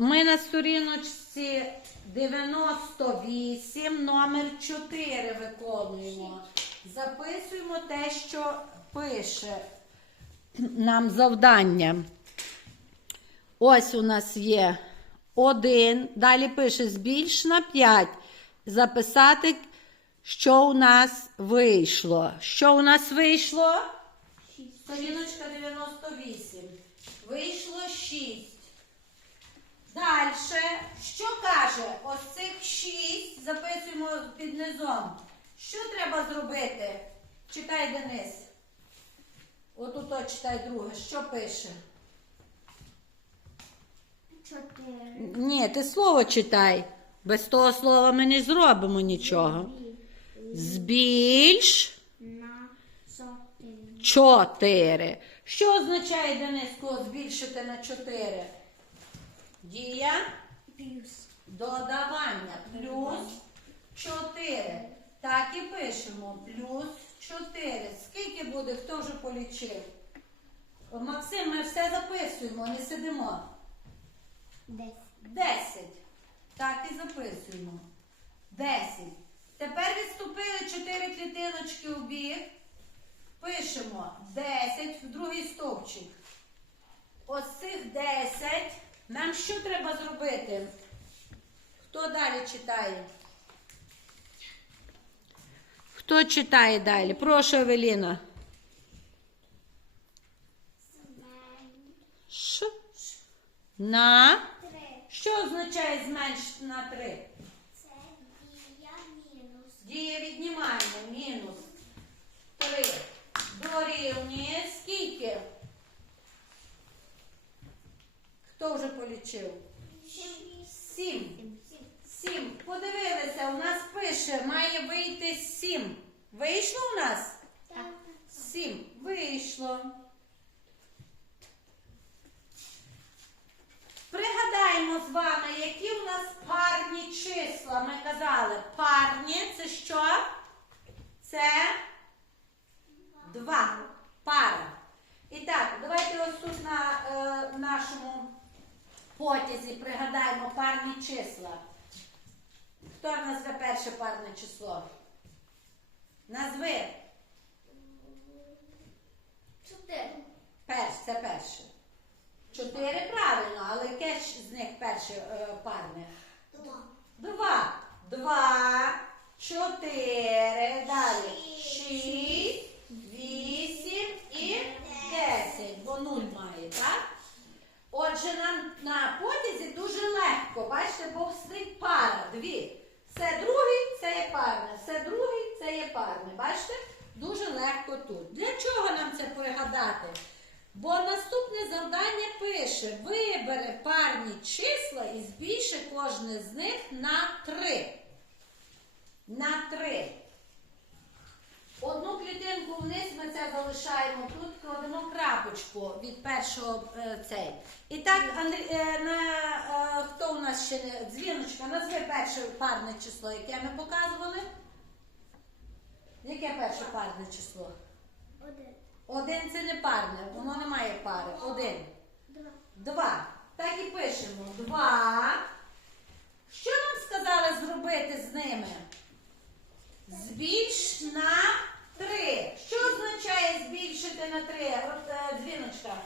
Ми на сторіночці 98, номер 4 виконуємо. Записуємо те, що пише нам завдання. Ось у нас є 1. Далі пише збільш на 5. Записати, що у нас вийшло. Що у нас вийшло? Сторіночка 98. Вийшло 6. Далі, що каже? Ось цих 6 записуємо під низом. Що треба зробити? Читай, Денис. Отут от читай друге. Що пише? Чотири. Ні, ти слово читай. Без того слова ми не зробимо нічого. Збільш На. 4. Що означає, Дениско, збільшити на 4? Дія Плюс. додавання. Плюс 4. Так і пишемо. Плюс 4. Скільки буде? Хто вже полічив? Максим, ми все записуємо, не сидимо. Десять. 10. Так і записуємо. 10. Тепер відступили 4 клітиночки у бік. Пишемо 10 в другий стовпчик. Ось цих 10. Нам що треба зробити? Хто далі читає? Хто читає далі? Прошу, Евеліна. Ш. На. Три. Що означає зменшити на 3? Це дія мінус. Діє віднімання мінус 3 дорівнює скільки? Хто вже полічив? Сім. 7. 7. Подивилися, у нас пише, має вийти 7. Вийшло у нас? 7. Вийшло. Пригадаємо з вами, які у нас парні числа. Ми казали, парні це що? Це два. Пара. І так, давайте ось тут на е, нашому потязі пригадаємо парні числа. Хто назве перше парне число? Назви. Чотири. Перш, це перше. Чотири правильно, але яке ж з них перше е, парне? Два. Два. Два, чотири, далі. Шість, вісім і десять. Бо нуль має, так? Отже, нам на потязі дуже легко. Бачите, бо стоїть пара, дві. Це другий, це є парне. Це другий, це є парне. Бачите? Дуже легко тут. Для чого нам це пригадати? Бо наступне завдання пише: вибери парні числа і збільши кожне з них на 3. На 3. Одну клітинку вниз ми це залишаємо тут, кладемо крапочку від першого е, цей. І так, Андрій, е, на, е, хто у нас ще не дзвіночка, назви перше парне число, яке ми показували. Яке перше парне число? Один. Це не парне, воно не має пари. Один. Два. Так і пишемо. Два. Що нам сказали зробити з ними? Збільш на три. Що означає збільшити на три? От, е, Дзвіночка.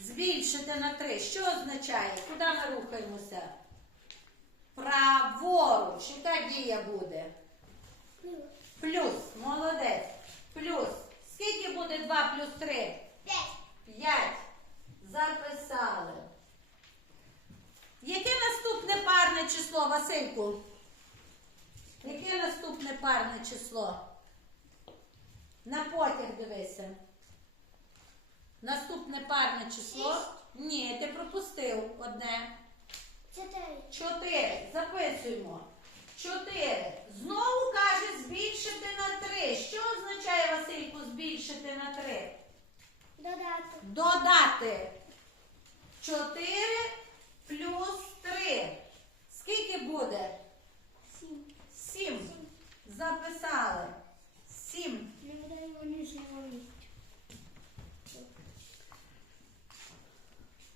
Збільшити на три. Що означає? Куди ми рухаємося? Праворуч. Яка дія буде? Плюс. Молодець. Плюс. Скільки буде 2 плюс 3? П'ять. 5. Записали. Яке наступне парне число, Васильку? Яке наступне парне число? На потяг дивися. Наступне парне число? Шість. Ні, ти пропустив одне. Чотири. Чотири. Записуємо. Чотири. Знову каже збільшити на три. Що означає, Васильку, збільшити на три? Додати. Додати 4 плюс 3. Скільки буде? Сім. 7. Записали. 7. Не даємо нижнього місця.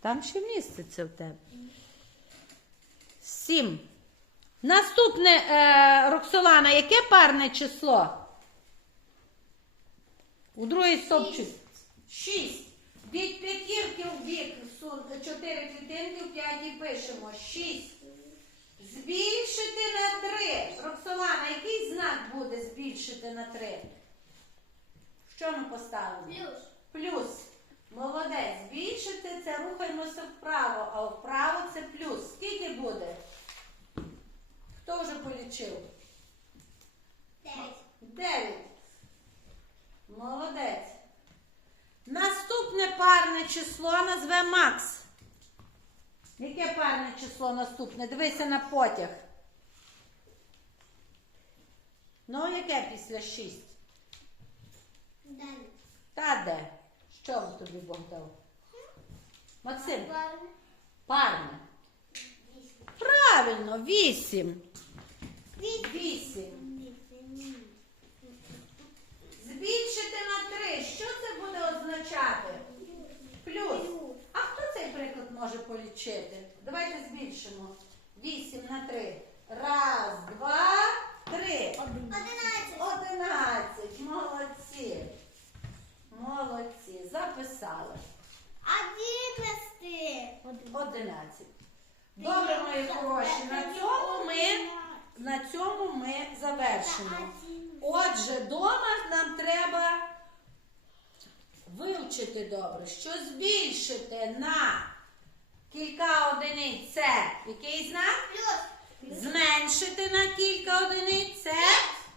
Там ще міститься в тебе. Сім. Наступне, е, Роксолана, яке парне число? У другий стовпчик. Шість. Від п'ятірки в бік чотири клітинки, в п'ятій пишемо. Шість. Збільшити на три. Роксолана, який знак буде збільшити на три? Що ми поставимо? Плюс. Плюс. Молодець. Збільшити це рухаємося вправо, а вправо це плюс. Скільки буде? Хто вже полічив? Дев'ять. Дев'ять. Молодець. Наступне парне число назве Макс. Яке парне число наступне? Дивися на потяг. Ну, яке після шість? Далі. Та де? Що тобі Бог дав? Максим, Парне. Правильно, вісім. Вісім. Збільшити на три. Що це буде означати? Плюс. А хто цей приклад може полічити? Давайте збільшимо. Вісім на три. Раз, два, три. Одинадцять. Одинадцять. Молодці. Молодці. Записали. Одинадцяти. Одинадцять. Добре, мої хороші. На цьому ми, на цьому ми завершимо. Отже, вдома нам треба вивчити добре, що збільшити на кілька одиниць це який знак? Плюс. Зменшити на кілька одиниць це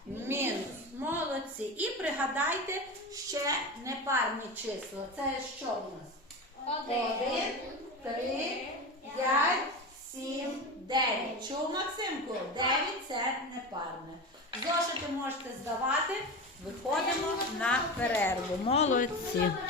мінус. Молодці. І пригадайте ще непарні числа. Це що у нас? Один, три, п'ять, сім, дев'ять. Чув Максимку? Дев'ять це непарне. Зошити можете здавати. Виходимо на перерву. Молодці.